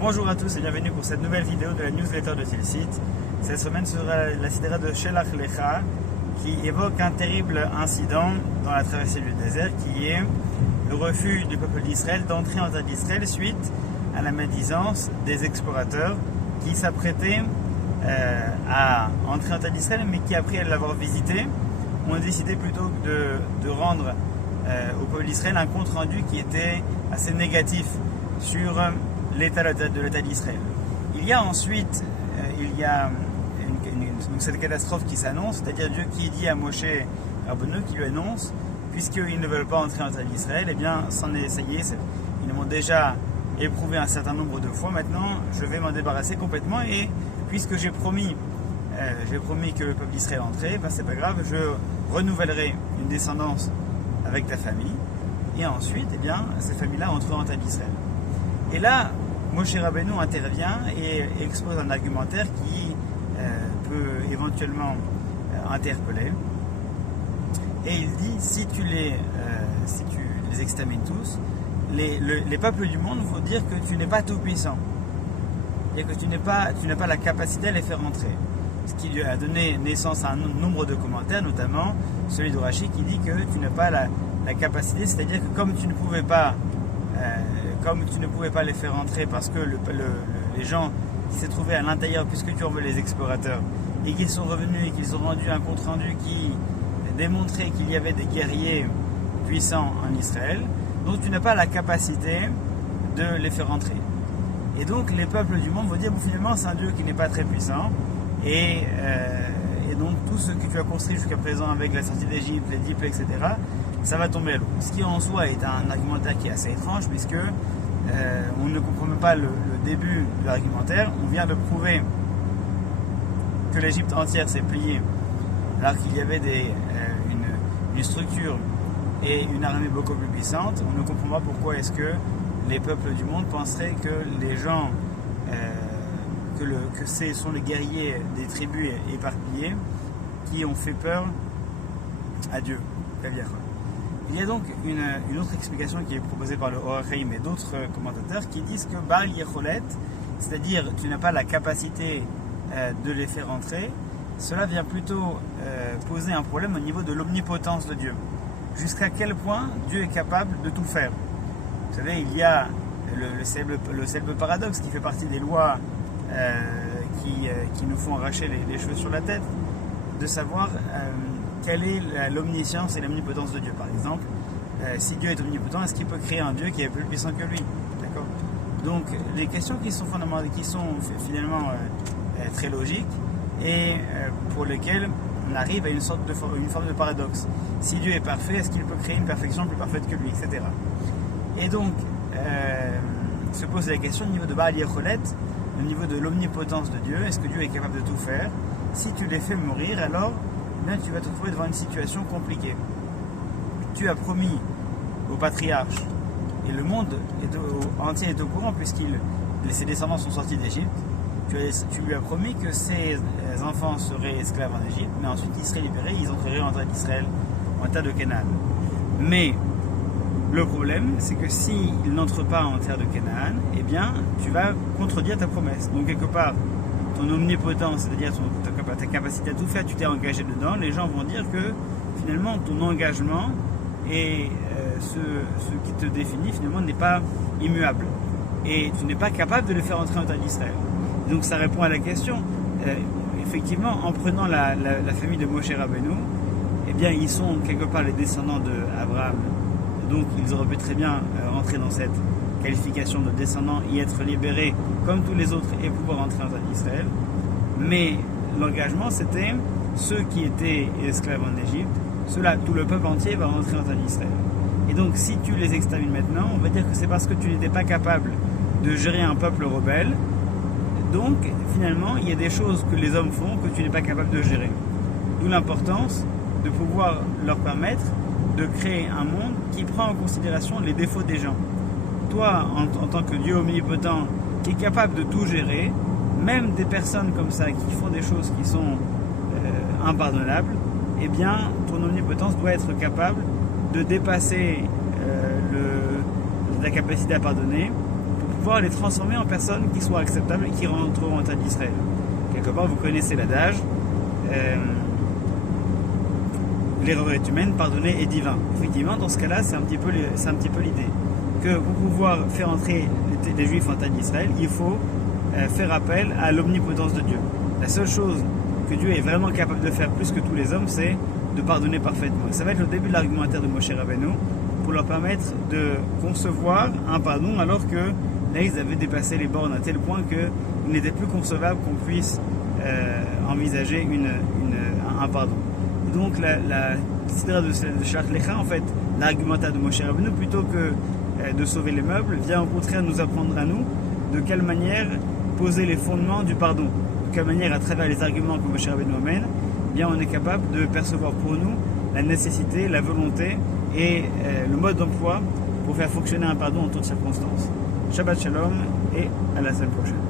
Bonjour à tous et bienvenue pour cette nouvelle vidéo de la newsletter de Tilsit. Cette semaine sera la sidra de Shelach Lecha qui évoque un terrible incident dans la traversée du désert qui est le refus du peuple d'Israël d'entrer en terre d'Israël suite à la médisance des explorateurs qui s'apprêtaient à entrer en terre d'Israël mais qui après l'avoir visité ont décidé plutôt de rendre au peuple d'Israël un compte rendu qui était assez négatif sur l'état de l'État d'Israël. Il y a ensuite cette catastrophe qui s'annonce, c'est-à-dire Dieu qui dit à Moshe Rabbeinu, qui lui annonce, puisqu'ils ne veulent pas entrer en terre d'Israël, eh bien, c'en est, ça y est, ils m'ont déjà éprouvé un certain nombre de fois, maintenant je vais m'en débarrasser complètement, et puisque j'ai promis que le peuple d'Israël entrait, ben c'est pas grave, je renouvellerai une descendance avec ta famille, et ensuite, eh bien, ces familles-là entreront en terre d'Israël. Et là, Moshe Rabbeinu intervient et expose un argumentaire qui peut éventuellement interpeller. Et il dit, si tu les extermines tous, les peuples du monde vont dire que tu n'es pas tout puissant. C'est-à-dire que tu n'as pas la capacité à les faire entrer. Ce qui lui a donné naissance à un nombre de commentaires, notamment celui de Rashi qui dit que tu n'as pas la capacité, c'est-à-dire que comme tu ne pouvais pas les faire entrer parce que les gens qui s'est trouvé à l'intérieur, puisque tu envoies les explorateurs, et qu'ils sont revenus et qu'ils ont rendu un compte rendu qui démontrait qu'il y avait des guerriers puissants en Israël, donc tu n'as pas la capacité de les faire entrer. Et donc les peuples du monde vont dire, bon, finalement c'est un Dieu qui n'est pas très puissant, et donc tout ce que tu as construit jusqu'à présent avec la sortie d'Égypte, les diples, etc., ça va tomber à l'eau. Ce qui en soi est un argumentaire qui est assez étrange, puisque on ne comprend même pas le début de l'argumentaire. On vient de prouver que l'Égypte entière s'est pliée alors qu'il y avait une structure et une armée beaucoup plus puissante. On ne comprend pas pourquoi est-ce que les peuples du monde penseraient que les gens, que ce sont les guerriers des tribus éparpillées qui ont fait peur à Dieu. Il y a donc une autre explication qui est proposée par le Or HaChaim et d'autres commentateurs qui disent que Baal Yecholet, c'est-à-dire tu n'as pas la capacité de les faire entrer, cela vient plutôt poser un problème au niveau de l'omnipotence de Dieu. Jusqu'à quel point Dieu est capable de tout faire. Vous savez, il y a le célèbre paradoxe qui fait partie des lois qui nous font arracher les cheveux sur la tête, de savoir quelle est l'omniscience et l'omnipotence de Dieu. Par exemple, si Dieu est omnipotent, est-ce qu'il peut créer un Dieu qui est plus puissant que lui? D'accord? Donc, les questions qui sont fondamentales, qui sont finalement très logiques et pour lesquelles on arrive à une forme de paradoxe. Si Dieu est parfait, est-ce qu'il peut créer une perfection plus parfaite que lui, etc. Et donc, se pose la question au niveau de Baal Yecholet, au niveau de l'omnipotence de Dieu, est-ce que Dieu est capable de tout faire? Si tu les fais mourir, alors tu vas te trouver devant une situation compliquée. Tu as promis au patriarche, et le monde entier est au courant puisque ses descendants sont sortis d'Égypte, tu lui as promis que ses enfants seraient esclaves en Égypte, mais ensuite ils seraient libérés, ils entreraient en terre d'Israël, en terre de Canaan. Mais le problème, c'est que s'ils n'entrent pas en terre de Canaan, eh bien, tu vas contredire ta promesse. Donc quelque part, ton omnipotence, c'est-à-dire ta capacité à tout faire, tu t'es engagé dedans, les gens vont dire que finalement ton engagement et ce qui te définit finalement n'est pas immuable. Et tu n'es pas capable de le faire entrer en terre d'Israël. Donc ça répond à la question. Effectivement, en prenant la famille de Moshe Rabbeinu, eh bien ils sont quelque part les descendants d'Abraham. Donc ils auraient pu très bien rentrer dans cette qualification de descendants, y être libérés comme tous les autres et pouvoir entrer en terre d'Israël. Mais l'engagement, c'était ceux qui étaient esclaves en Égypte, ceux-là, tout le peuple entier va rentrer en terre d'Israël. Et donc si tu les extermines maintenant, on va dire que c'est parce que tu n'étais pas capable de gérer un peuple rebelle. Donc finalement, il y a des choses que les hommes font que tu n'es pas capable de gérer. D'où l'importance de pouvoir leur permettre de créer un monde qui prend en considération les défauts des gens. Toi, en tant que Dieu omnipotent, qui est capable de tout gérer, même des personnes comme ça qui font des choses qui sont impardonnables, eh bien, ton omnipotence doit être capable de dépasser la capacité à pardonner pour pouvoir les transformer en personnes qui soient acceptables et qui rentreront en terre d'Israël. Quelque part, vous connaissez l'adage, l'erreur est humaine, pardonner est divin. Effectivement, dans ce cas-là, c'est un petit peu l'idée. Que pour pouvoir faire entrer les Juifs en terre d'Israël, il faut faire appel à l'omnipotence de Dieu. La seule chose que Dieu est vraiment capable de faire plus que tous les hommes, c'est de pardonner parfaitement. Et ça va être le début de l'argumentaire de Moshe Rabbeinu pour leur permettre de concevoir un pardon alors que là, ils avaient dépassé les bornes à tel point qu'il n'était plus concevable qu'on puisse envisager un pardon. Et donc, la sidra de Shlach Lecha, en fait, l'argumentaire de Moshe Rabbeinu, plutôt que de sauver les meubles, vient au contraire nous apprendre à nous de quelle manière poser les fondements du pardon. De quelle manière, à travers les arguments que Moshe Rabbeinu amène, bien on est capable de percevoir pour nous la nécessité, la volonté et le mode d'emploi pour faire fonctionner un pardon en toutes circonstances. Shabbat Shalom et à la semaine prochaine.